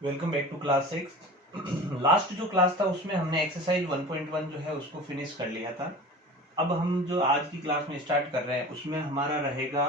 Welcome back to class 6। Last जो class था उसमें हमने एक्सरसाइज 1.1 जो है उसको फिनिश कर लिया था। अब हम जो आज की क्लास में स्टार्ट कर रहे हैं उसमें हमारा रहेगा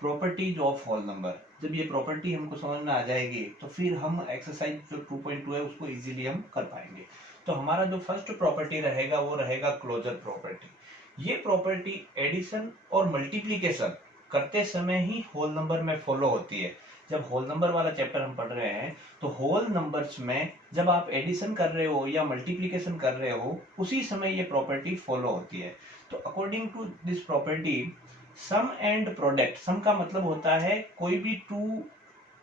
प्रॉपर्टीज ऑफ होल नंबर। जब ये प्रॉपर्टी हमको समझ में आ जाएगी तो फिर हम एक्सरसाइज जो 2.2 है उसको इजीली हम कर पाएंगे। तो हमारा जो फर्स्ट प्रॉपर्टी रहेगा वो रहेगा क्लोजर प्रॉपर्टी। ये प्रॉपर्टी एडिशन और मल्टीप्लीकेशन करते समय ही होल नंबर में फॉलो होती है। जब होल नंबर वाला चैप्टर हम पढ़ रहे हैं तो होल नंबर्स में जब आप एडिशन कर रहे हो या मल्टीप्लीकेशन कर रहे हो उसी समय ये प्रॉपर्टी फॉलो होती है। तो according to this property sum and product, sum का मतलब होता है कोई भी टू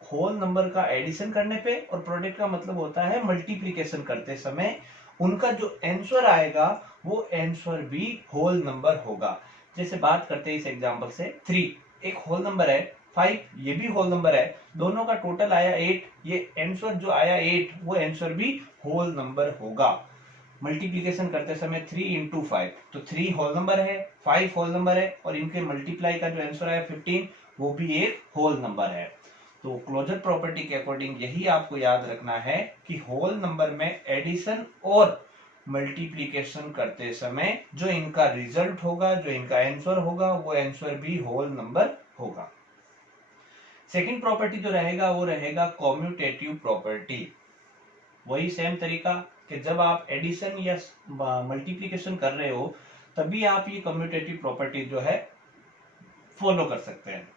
होल नंबर का एडिशन करने पे, और प्रोडक्ट का मतलब होता है मल्टीप्लीकेशन करते समय उनका जो आंसर आएगा वो आंसर भी होल नंबर होगा। जैसे बात करते हैं इस एग्जांपल से 3 एक होल नंबर है, 5 ये भी होल नंबर है, दोनों का टोटल आया 8, ये आंसर जो आया 8 वो आंसर भी होल नंबर होगा। मल्टीप्लीकेशन करते समय 3 इंटू 5, तो 3 होल नंबर है, 5 होल नंबर है, और इनके मल्टीप्लाई का जो आंसर आया 15 वो भी एक होल नंबर है। तो क्लोजर प्रॉपर्टी के अकॉर्डिंग यही आपको याद रखना है कि होल नंबर में एडिशन और मल्टीप्लीकेशन करते समय जो इनका रिजल्ट होगा, जो इनका आंसर होगा, वो आंसर भी होल नंबर होगा। सेकंड प्रॉपर्टी जो रहेगा वो रहेगा कॉम्यूटेटिव प्रॉपर्टी। वही सेम तरीका कि जब आप एडिशन या मल्टीप्लीकेशन कर रहे हो तभी आप ये कम्यूटेटिव प्रॉपर्टी जो है फॉलो कर सकते हैं।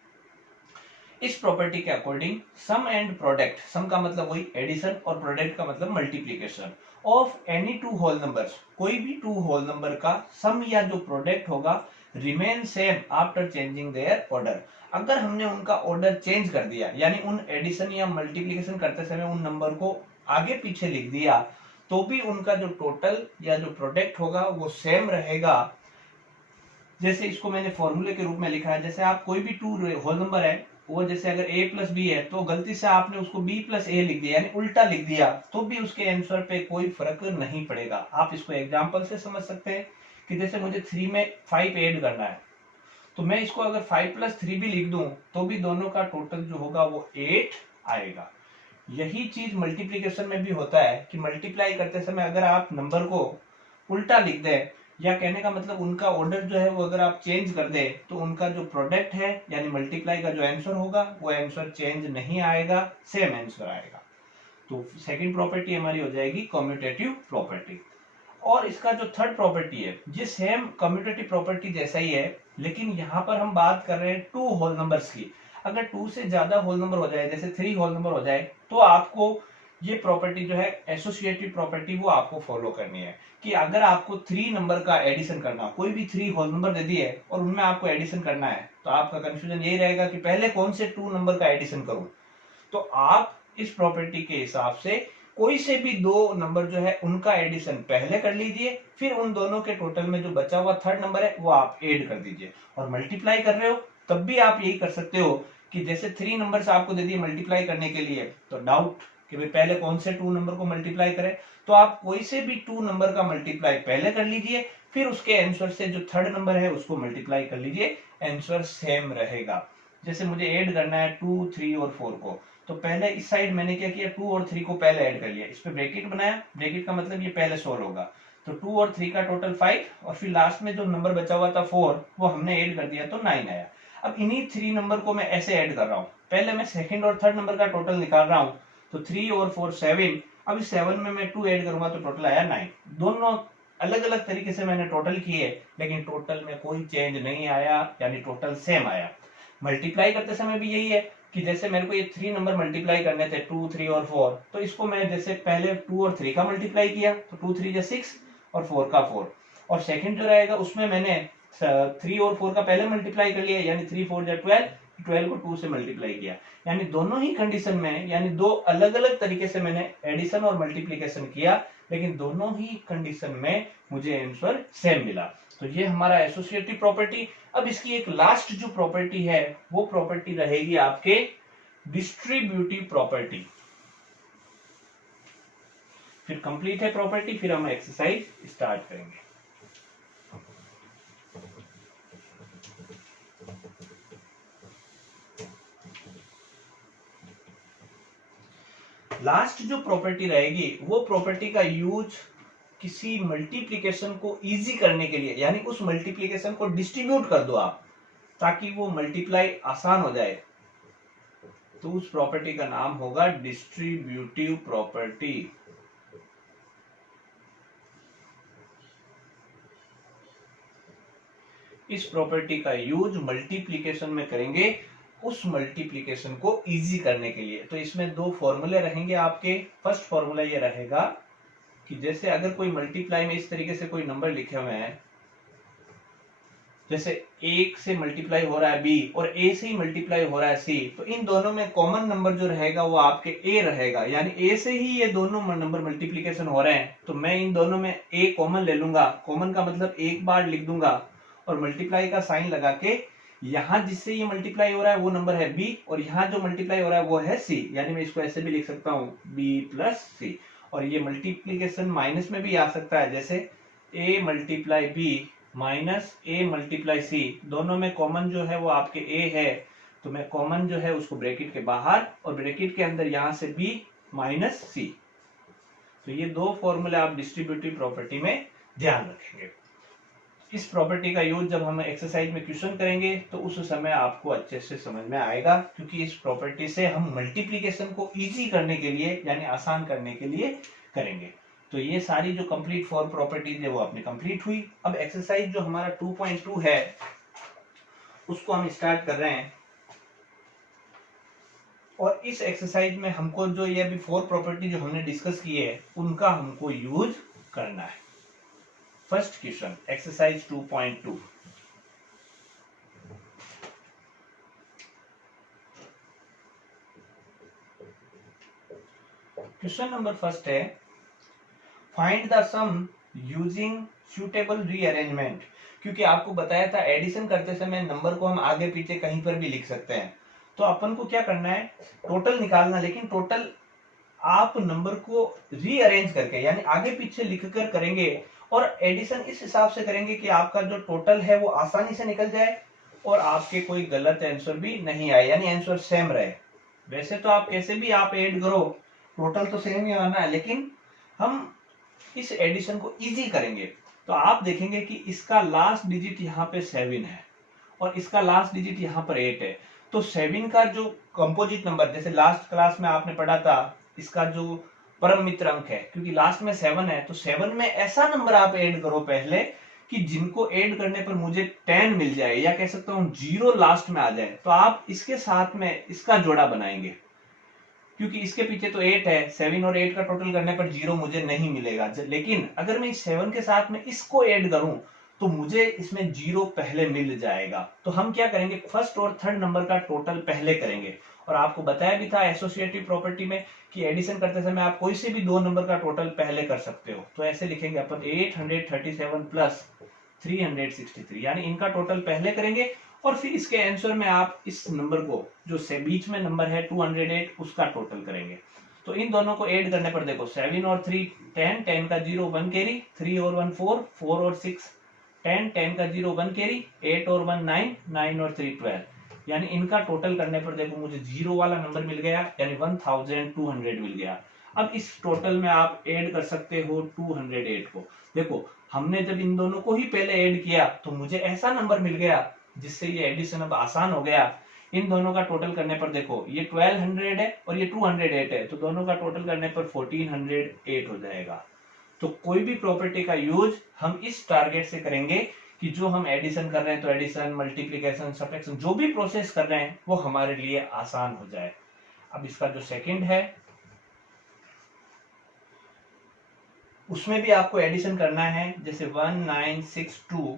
इस प्रॉपर्टी के according sum and product, sum का मतलब वही एडिशन और प्रोडक्ट का मतलब multiplication, of any two whole numbers, कोई भी टू होल नंबर का सम या जो प्रोडक्ट होगा remain same after changing their order. अगर हमने उनका ऑर्डर चेंज कर दिया, यानी उन एडिशन या मल्टीप्लीकेशन करते समय उन नंबर को आगे पीछे लिख दिया, तो भी उनका जो टोटल या जो प्रोडक्ट होगा वो सेम रहेगा। जैसे इसको मैंने फॉर्मूले के रूप में लिखा है, जैसे आप कोई भी टू होल नंबर है, वो जैसे अगर a प्लस बी है तो गलती से आपने उसको b प्लस ए लिख दिया, यानी उल्टा लिख दिया, तो भी उसके आंसर पे कोई फर्क नहीं पड़ेगा। आप इसको एग्जांपल से समझ सकते हैं कि जैसे मुझे 3 में 5 ऐड करना है, तो मैं इसको अगर 5 प्लस 3 भी लिख दूं तो भी दोनों का टोटल जो होगा वो 8 आएगा। यही चीज मल्टीप्लीकेशन में भी होता है कि मल्टीप्लाई करते समय अगर आप नंबर को उल्टा लिख दें, या कहने का मतलब उनका ऑर्डर जो है वो अगर आप चेंज कर दें, तो उनका जो प्रोडक्ट है यानी मल्टीप्लाई का जो आंसर होगा वो आंसर चेंज नहीं आएगा, सेम आंसर आएगा। तो सेकंड प्रॉपर्टी हमारी हो जाएगी कम्यूटेटिव प्रॉपर्टी। और इसका जो थर्ड प्रॉपर्टी है ये सेम कम्यूटेटिव प्रॉपर्टी जैसा ही है, लेकिन यहाँ पर हम बात कर रहे हैं टू होल नंबर्स की। अगर टू से ज्यादा होल नंबर हो जाए, जैसे 3 होल नंबर हो जाए, तो आपको ये प्रॉपर्टी जो है एसोसिएटिव प्रॉपर्टी वो आपको फॉलो करनी है। कि अगर आपको 3 नंबर का एडिशन करना, कोई भी 3 होल नंबर दे दिए और उनमें आपको एडिशन करना है, तो आपका कंफ्यूजन यही रहेगा कि पहले कौन से 2 नंबर का एडिशन करूं। तो आप इस प्रॉपर्टी के हिसाब से कोई से भी दो नंबर जो है उनका एडिशन पहले कर लीजिए, फिर उन दोनों के टोटल में जो बचा हुआ थर्ड नंबर है वो आप ऐड कर दीजिए। और मल्टीप्लाई कर रहे हो तब भी आप यही कर सकते हो कि जैसे 3 नंबर आपको दे दिए मल्टीप्लाई करने के लिए, तो डाउट कि भाई पहले कौन से 2 नंबर को मल्टीप्लाई करें, तो आप कोई से भी 2 नंबर का मल्टीप्लाई पहले कर लीजिए, फिर उसके आंसर से जो थर्ड नंबर है उसको मल्टीप्लाई कर लीजिए, आंसर सेम रहेगा। जैसे मुझे ऐड करना है 2, 3 और 4 को, तो पहले इस साइड मैंने क्या किया, 2 और 3 को पहले ऐड कर लिया, इस पे ब्रैकेट बनाया, ब्रैकेट का मतलब ये पहले सोल्व होगा, तो 2 और 3 का टोटल 5, और फिर लास्ट में जो नंबर बचा हुआ था 4 वो हमने ऐड कर दिया तो 9 आया। अब इन्हीं 3 नंबर को मैं ऐसे ऐड कर रहा हूँ, पहले मैं सेकंड और थर्ड नंबर का टोटल निकाल रहा हूँ, तो 3 और 4 7, अब इस 7 में मैं 2 ऐड करूंगा तो टोटल आया 9। दोनों अलग अलग तरीके से मैंने टोटल किए, लेकिन टोटल में कोई चेंज नहीं आया, यानी टोटल सेम आया। मल्टीप्लाई करते समय भी यही है कि जैसे मेरे को ये 3 नंबर मल्टीप्लाई करने थे 2, 3 और 4, तो इसको मैं जैसे पहले 2 और 3 का मल्टीप्लाई किया, तो 2 3 6 और 4 का 4, और सेकंड जो रहेगा उसमें मैंने 3 और 4 का पहले मल्टीप्लाई कर लिया, यानी 3 4 12, 12 को 2 से मल्टीप्लाई किया। यानी दोनों ही कंडीशन में, यानी दो अलग अलग तरीके से मैंने एडिशन और मल्टीप्लीकेशन किया, लेकिन दोनों ही कंडीशन में मुझे आंसर सेम मिला। तो ये हमारा एसोसिएटिव प्रॉपर्टी। अब इसकी एक लास्ट जो प्रॉपर्टी है वो प्रॉपर्टी रहेगी आपके डिस्ट्रीब्यूटिव प्रॉपर्टी। फिर कंप्लीट है प्रॉपर्टी, फिर हम एक्सरसाइज स्टार्ट करेंगे। लास्ट जो प्रॉपर्टी रहेगी वो प्रॉपर्टी का यूज किसी मल्टीप्लिकेशन को इजी करने के लिए, यानी उस मल्टीप्लिकेशन को डिस्ट्रीब्यूट कर दो आप ताकि वो मल्टीप्लाई आसान हो जाए, तो उस प्रॉपर्टी का नाम होगा डिस्ट्रीब्यूटिव प्रॉपर्टी। इस प्रॉपर्टी का यूज मल्टीप्लिकेशन में करेंगे उस मल्टीप्लिकेशन को इजी करने के लिए। तो इसमें दो फॉर्मूले रहेंगे आपके। फर्स्ट फॉर्मूला ये रहेगा कि जैसे अगर कोई मल्टीप्लाई में इस तरीके से कोई नंबर लिखे हुए हैं, जैसे 1 से मल्टीप्लाई हो रहा है b और a से ही मल्टीप्लाई हो रहा है c, तो इन दोनों में कॉमन नंबर जो रहेगा वो आपके a रहेगा, यानी a से ही ये दोनों नंबर मल्टीप्लिकेशन हो रहे हैं, तो मैं इन दोनों में a कॉमन ले लूंगा। कॉमन का मतलब एक बार लिख दूंगा और मल्टीप्लाई का साइन लगा के यहाँ जिससे ये मल्टीप्लाई हो रहा है वो नंबर है b और यहाँ जो मल्टीप्लाई हो रहा है वो है c, यानी मैं इसको ऐसे भी लिख सकता हूँ b प्लस c। और ये मल्टीप्लीकेशन माइनस में भी आ सकता है, जैसे a multiply b minus a multiply c, दोनों में कॉमन जो है वो आपके a है, तो मैं कॉमन जो है उसको ब्रैकेट के बाहर और ब्रैकेट के अंदर यहां से b माइनस c। तो ये दो फॉर्मूले आप डिस्ट्रीब्यूटिव प्रॉपर्टी में ध्यान रखेंगे। इस प्रॉपर्टी का यूज जब हम एक्सरसाइज में क्वेश्चन करेंगे तो उस समय आपको अच्छे से समझ में आएगा, क्योंकि इस प्रॉपर्टी से हम मल्टीप्लिकेशन को इजी करने के लिए यानी आसान करने के लिए करेंगे। तो ये सारी जो कंप्लीट फॉर प्रॉपर्टीज है वो अपनी कंप्लीट हुई। अब एक्सरसाइज जो हमारा 2.2 है उसको हम स्टार्ट कर रहे हैं, और इस एक्सरसाइज में हमको जो ये अभी 4 प्रॉपर्टी जो हमने डिस्कस की है उनका हमको यूज करना है। First question exercise 2.2। Question number first है, find the sum using suitable rearrangement. क्योंकि आपको बताया था एडिशन करते समय नंबर को हम आगे पीछे कहीं पर भी लिख सकते हैं, तो अपन को क्या करना है, टोटल निकालना, लेकिन टोटल आप नंबर को रीअरेंज करके यानी आगे पीछे लिखकर करेंगे और एडिशन इस हिसाब से करेंगे कि आपका जो टोटल है वो आसानी से निकल जाए और आपके कोई गलत आंसर भी नहीं आए, यानी आंसर सेम रहे। वैसे तो आप कैसे भी आप ऐड करो टोटल तो सेम ही आना है, लेकिन हम इस एडिशन को इजी करेंगे। तो आप देखेंगे कि इसका लास्ट डिजिट यहाँ पे 7 है और इसका लास्ट डिजिट यहाँ पर 8 है, तो 7 का जो कंपोजिट नंबर, जैसे लास्ट क्लास में आपने पढ़ा था, इसका जो परम मित्र अंक है, क्योंकि लास्ट में 7 है, तो 7 में ऐसा नंबर आप ऐड करो पहले कि जिनको ऐड करने पर मुझे 10 मिल जाए, या कह सकता हूं 0 लास्ट में आ जाए, तो आप इसके साथ में इसका जोड़ा बनाएंगे, क्योंकि इसके पीछे तो 8 है, 7 और 8 का टोटल करने पर 0 मुझे नहीं मिलेगा। लेकिन अगर मैं इस 7 के साथ में इसको ऐड करूं तो मुझे इसमें 0 पहले मिल जाएगा। तो हम क्या करेंगे, फर्स्ट और थर्ड नंबर का टोटल पहले करेंगे। और आपको बताया भी था एसोसिएटिव प्रॉपर्टी में कि एडिशन करते समय आप कोई से भी दो नंबर का टोटल पहले कर सकते हो। तो ऐसे लिखेंगे अपन 837 प्लस 363, यानी इनका टोटल पहले करेंगे और फिर इसके आंसर में आप इस नंबर को जो से बीच में नंबर है 208 उसका टोटल करेंगे। तो इन दोनों को ऐड करने पर देखो 7 और 3 10, 10 का 0 1 कैरी, 3 और 1 4, 4 और 6 10, 10 का 0 1 कैरी, 8 और 1 9, 9 और 3 12, यानी इनका टोटल करने पर देखो मुझे 0 वाला नंबर मिल गया, यानी 1200 मिल गया। अब इस टोटल में आप ऐड कर सकते हो 208 को। देखो हमने जब इन दोनों को ही पहले ऐड किया तो मुझे ऐसा नंबर मिल गया जिससे ये एडिशन अब आसान हो गया। इन दोनों का टोटल करने पर देखो ये 1200 है और ये 208 है, तो दोनों का टोटल करने पर 1408 हो जाएगा। तो कोई भी प्रॉपर्टी का यूज हम इस टारगेट से करेंगे कि जो हम एडिशन कर रहे हैं तो एडिशन, मल्टीप्लिकेशन, सब्ट्रैक्शन जो भी प्रोसेस कर रहे हैं वो हमारे लिए आसान हो जाए। अब इसका जो सेकंड है उसमें भी आपको एडिशन करना है, जैसे 1962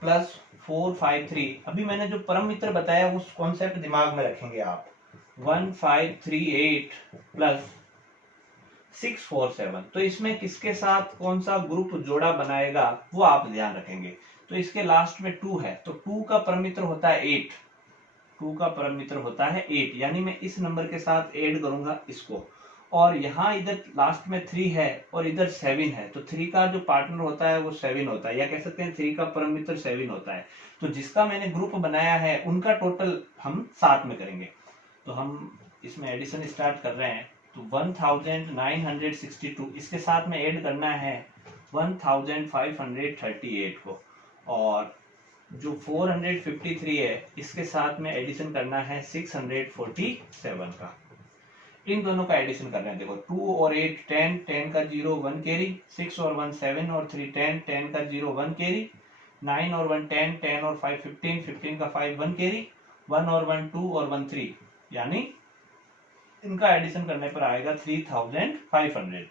प्लस 453। अभी मैंने जो परम मित्र बताया उस कॉन्सेप्ट दिमाग में रखेंगे आप। 1538 प्लस 647, तो इसमें किसके साथ कौन सा ग्रुप जोड़ा बनाएगा वो आप ध्यान रखेंगे। तो इसके लास्ट में 2 है, तो 2 का परम मित्र होता है 8, 2 का परम मित्र होता है 8, यानी मैं इस नंबर के साथ ऐड करूंगा इसको। और यहाँ इधर लास्ट में 3 है और इधर 7 है, तो 3 का जो पार्टनर होता है वो 7 होता है, या कह सकते हैं 3 का परम मित्र 7 होता है। तो जिसका मैंने ग्रुप बनाया है उनका टोटल हम साथ में करेंगे। तो हम इसमें एडिशन स्टार्ट कर रहे हैं। तो 1962 इसके साथ में ऐड करना है 1538 को, और जो 453 है इसके साथ में एडिशन करना है 647 का। इन दोनों का एडिशन करना है। देखो 2 और 8 10, 10 का 0 1 कैरी, 6 और 1 7 और 3 10, 10 का 0 1 कैरी, 9 और 1 10, 10 और 5 15, 15 का 5 1 कैरी, 1 और 1 2 और 1 3, यानी इनका एडिशन करने पर आएगा 3500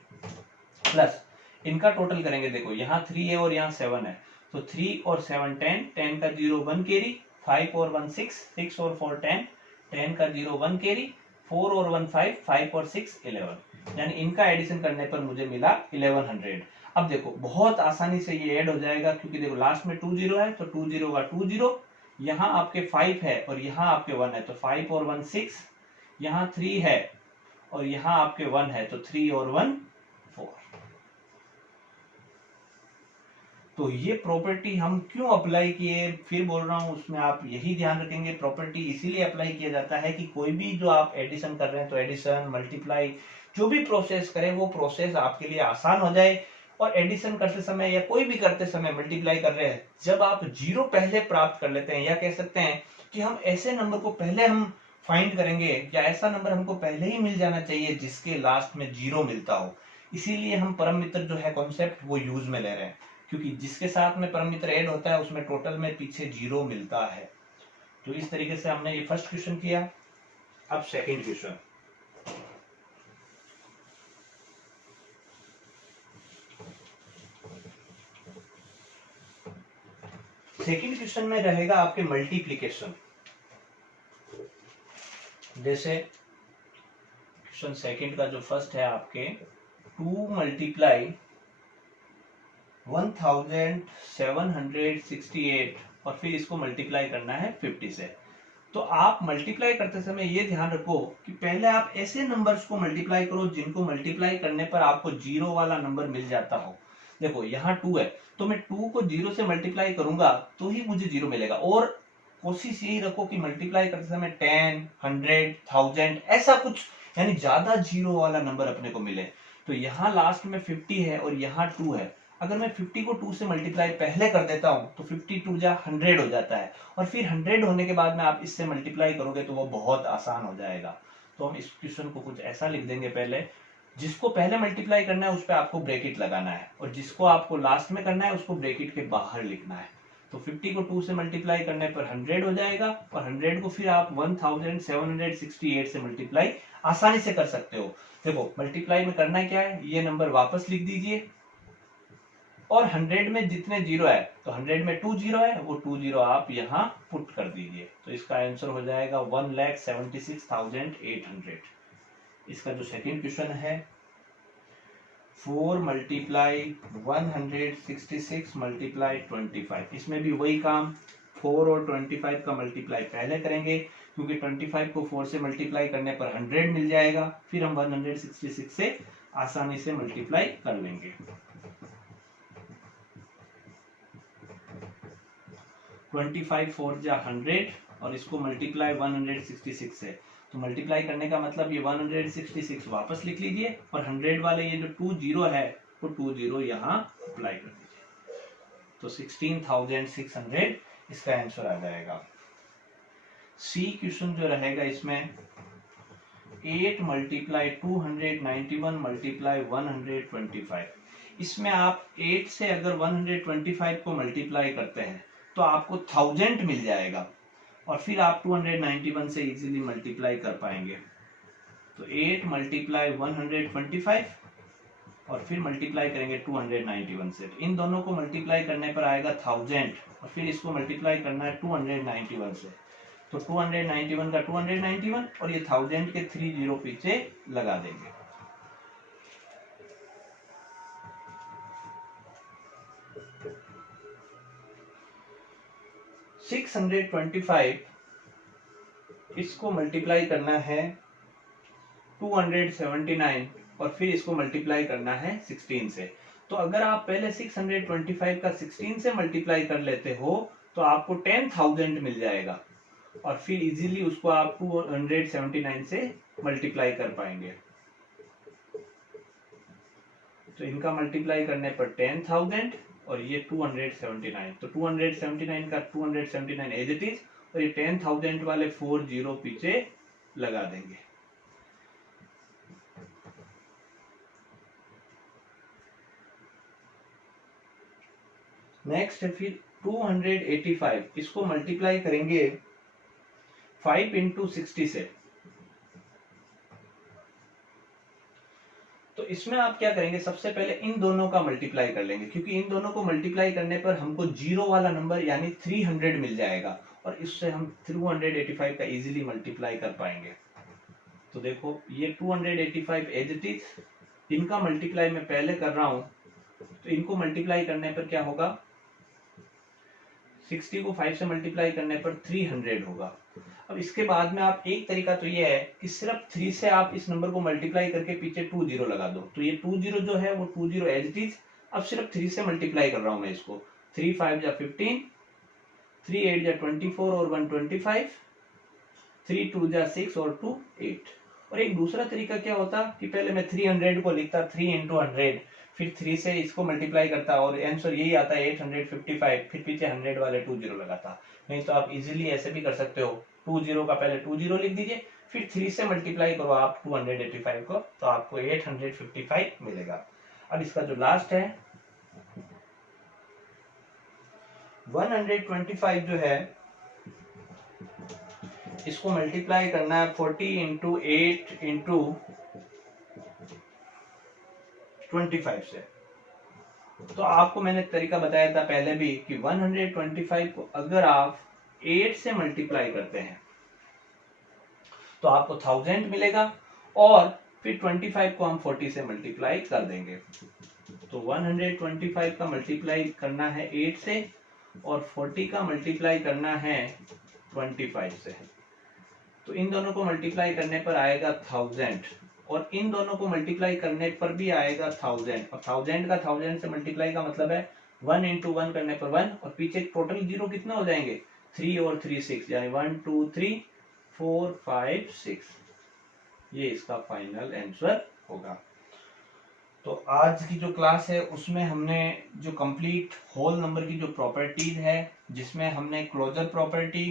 प्लस इनका टोटल करेंगे। देखो यहाँ 3 है और यहाँ 7 है, तो 3 और 7 10, 10 का 0 1 कैरी, 5 और 1 6, 6 और 4 10, 10 का 0 1 कैरी, 4 और 1 5, 5 और 6 11, यानी इनका एडिशन करने पर मुझे मिला 1100। अब देखो बहुत आसानी से ये ऐड हो जाएगा, क्योंकि देखो लास्ट में 2 0 है, तो 2 0 का 2 0, यहाँ आपके 5 है और यहाँ आपके 1 है, तो 5 और 1 6, यहाँ 3 है और यहाँ आपके 1 है, तो 3 और 1 4। तो ये प्रॉपर्टी हम क्यों अप्लाई किए, फिर बोल रहा हूं, उसमें आप यही ध्यान रखेंगे, प्रॉपर्टी इसीलिए अप्लाई किया जाता है कि कोई भी जो आप एडिशन कर रहे हैं, तो एडिशन मल्टीप्लाई जो भी प्रोसेस करें वो प्रोसेस आपके लिए आसान हो जाए। और एडिशन करते समय या कोई भी करते समय मल्टीप्लाई कर रहे हैं, जब आप जीरो पहले प्राप्त कर लेते हैं, या कह सकते हैं कि हम ऐसे नंबर को पहले हम फाइंड करेंगे, या ऐसा नंबर हमको पहले ही मिल जाना चाहिए जिसके लास्ट में जीरो मिलता हो, इसीलिए हम परम मित्र जो है कॉन्सेप्ट वो यूज में ले रहे हैं, क्योंकि जिसके साथ में परम मित्र ऐड होता है उसमें टोटल में पीछे जीरो मिलता है। तो इस तरीके से हमने ये फर्स्ट क्वेश्चन किया। अब सेकंड क्वेश्चन, सेकंड क्वेश्चन में रहेगा आपके मल्टीप्लिकेशन। जैसे क्वेश्चन सेकंड का जो फर्स्ट है आपके 2 मल्टीप्लाई 1768 और फिर इसको मल्टीप्लाई करना है 50 से। तो आप मल्टीप्लाई करते समय ये ध्यान रखो कि पहले आप ऐसे नंबर्स को मल्टीप्लाई करो जिनको मल्टीप्लाई करने पर आपको जीरो वाला नंबर मिल जाता हो। देखो यहाँ 2 है, तो मैं 2 को 0 से मल्टीप्लाई करूंगा तो ही मुझे 0 मिलेगा। और कोशिश यही रखो कि मल्टीप्लाई करते समय 10, 100, 1000 ऐसा कुछ, यानी ज्यादा जीरो वाला नंबर अपने को मिले। तो यहाँ लास्ट में 50 है और यहाँ 2 है, अगर मैं 50 को 2 से मल्टीप्लाई पहले कर देता हूं तो 52 जा 100 हो जाता है, और फिर 100 होने के बाद में आप इससे मल्टीप्लाई करोगे तो वो बहुत आसान हो जाएगा। तो हम इस क्वेश्चन को कुछ ऐसा लिख देंगे, पहले जिसको पहले मल्टीप्लाई करना है उस पर आपको ब्रैकेट लगाना है, और जिसको आपको लास्ट में करना है उसको ब्रैकेट के बाहर लिखना है। तो 50 को 2 से मल्टीप्लाई करने पर 100 हो जाएगा, और 100 को फिर आप 1768 से मल्टीप्लाई आसानी से कर सकते हो। देखो मल्टीप्लाई में करना क्या है, ये नंबर वापस लिख दीजिए, और 100 में जितने जीरो है, तो 100 में 2 जीरो है, वो 2 जीरो आप यहाँ पुट कर दीजिए। तो इसका आंसर हो जाएगा 1,76,800। इसका जो सेकंड क्वेश्चन है 4 मल्टीप्लाई 166 मल्टीप्लाई 25, इसमें भी वही काम, 4 और 25 का मल्टीप्लाई पहले करेंगे, क्योंकि 25 को 4 से मल्टीप्लाई करने पर 100 मिल जाएगा, फिर हम 166 से आसानी से मल्टीप्लाई कर लेंगे। 25 4 जा 100 और इसको मल्टीप्लाई 166 से, तो मल्टीप्लाई करने का मतलब ये 166 वापस लिख लीजिए, और 100 वाले ये जो 2 जीरो है वो 2 जीरो यहाँ अप्लाई कर दीजिए। तो 16,600 इसका आंसर आ जाएगा। सी क्वेश्चन जो रहेगा इसमें 8 मल्टीप्लाई 291 मल्टीप्लाई 125, इसमें आप 8 से अगर 125 को मल्टीप्लाई करते हैं तो आपको 1000 मिल जाएगा, और फिर आप 291 से इजीली मल्टीप्लाई कर पाएंगे। तो 8 मल्टीप्लाई 125 और फिर मल्टीप्लाई करेंगे 291 से, इन दोनों को मल्टीप्लाई करने पर आएगा 1000, और फिर इसको मल्टीप्लाई करना है 291 से। तो 291 का 291 और ये 1000 के 3 जीरो पीछे लगा देंगे। $625 इसको मल्टीप्लाई करना है 279 और फिर इसको मल्टीप्लाई करना है 16 से। तो अगर आप पहले 625 का 16 से मल्टीप्लाई कर लेते हो तो आपको 10,000 मिल जाएगा, और फिर इजीली उसको आप 279 से मल्टीप्लाई कर पाएंगे। तो इनका मल्टीप्लाई करने पर 10,000 और ये 279, तो 279 का 279 एज इट इज, और ये 10,000 वाले 40 पीछे लगा देंगे। नेक्स्ट है फिर 285, इसको मल्टीप्लाई करेंगे 5 इंटू 60 से। तो इसमें आप क्या करेंगे, सबसे पहले इन दोनों का मल्टीप्लाई कर लेंगे, क्योंकि इन दोनों को मल्टीप्लाई करने पर हमको जीरो वाला नंबर यानी 300 मिल जाएगा, और इससे हम 285 का इजीली मल्टीप्लाई कर पाएंगे। तो देखो ये 285 एज इट इज, इनका मल्टीप्लाई मैं पहले कर रहा हूं, तो इनको मल्टीप्लाई करने पर क्या होगा, 60 को 5 से मल्टीप्लाई करने पर 300 होगा। अब इसके बाद में आप एक तरीका तो ये है कि सिर्फ 3 से आप इस नंबर को मल्टीप्लाई करके पीछे 20 लगा दो, तो ये 20 जो है वो 20 एज इट इज। अब सिर्फ 3 से मल्टीप्लाई कर रहा हूं मैं इसको, 3 5 जा 15, 3 8 जा 24 और 1 25, 3 2 जा 6 और 2 8। और एक दूसरा तरीका क्या होता कि पहले मैं 300 को लिखता 3 इंटू 100, फिर 3 से इसको मल्टीप्लाई करता और आंसर यही आता है 855, फिर पीछे 100 वाले 20 लगाता। नहीं तो आप इजीली ऐसे भी कर सकते हो, 20 का पहले 20 लिख दीजिए, फिर 3 से मल्टीप्लाई करो आप 285 को, तो आपको 855 मिलेगा। अब इसका जो लास्ट है 125 जो है, इसको मल्टीप्लाई करना है 40 इंटू 8 इंटू 25 से। तो आपको मैंने तरीका बताया था पहले भी कि 125 को अगर आप 8 से मल्टीप्लाई करते हैं तो आपको 1000 मिलेगा, और फिर 25 को हम 40 से मल्टीप्लाई कर देंगे। तो 125 का मल्टीप्लाई करना है 8 से, और 40 का मल्टीप्लाई करना है 25 से। तो इन दोनों को मल्टीप्लाई करने पर आएगा 1000, और इन दोनों को मल्टीप्लाई करने पर भी आएगा 1000। और 1000 का 1000 से मल्टीप्लाई का मतलब है 1 इंटू 1 करने पर 1, और पीछे टोटल जीरो कितना हो जाएंगे, 3 और 3 6, यानी 1 2 3 4 5 6। ये इसका फाइनल आंसर होगा। तो आज की जो क्लास है उसमें हमने जो कंप्लीट होल नंबर की जो प्रॉपर्टीज है, जिसमें हमने closure property,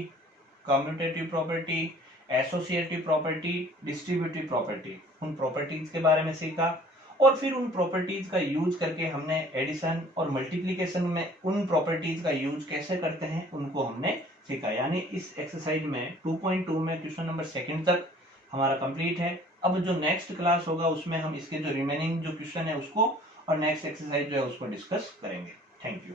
commutative property, associative property, distributive property, उन प्रॉपर्टीज के बारे में सीखा, और फिर उन प्रॉपर्टीज का यूज करके हमने एडिशन और मल्टीप्लिकेशन में उन प्रॉपर्टीज का यूज कैसे करते हैं उनको हमने सीखा। यानी इस एक्सरसाइज में 2.2 में क्वेश्चन नंबर 2 तक हमारा कंप्लीट है। अब जो नेक्स्ट क्लास होगा उसमें हम इसके जो रिमेनिंग जो क्वेश्चन है उसको और नेक्स्ट एक्सरसाइज जो है उसको डिस्कस करेंगे। Thank you.